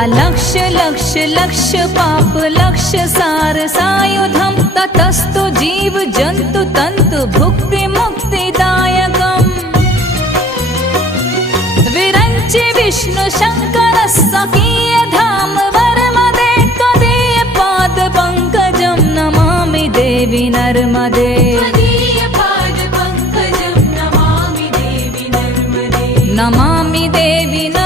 अलक्ष लक्ष लक्ष पाप लक्ष सार सायुधम ततस्तु जीव जंतु तंतु भुक्ति मुक्तिदायकम् विरंचि विष्णु शंकर स्वकीय धाम वर्मदे त्वदीय पाद पंकजं नमामि देवी नर्मदे नमामि देवी नर्मदे।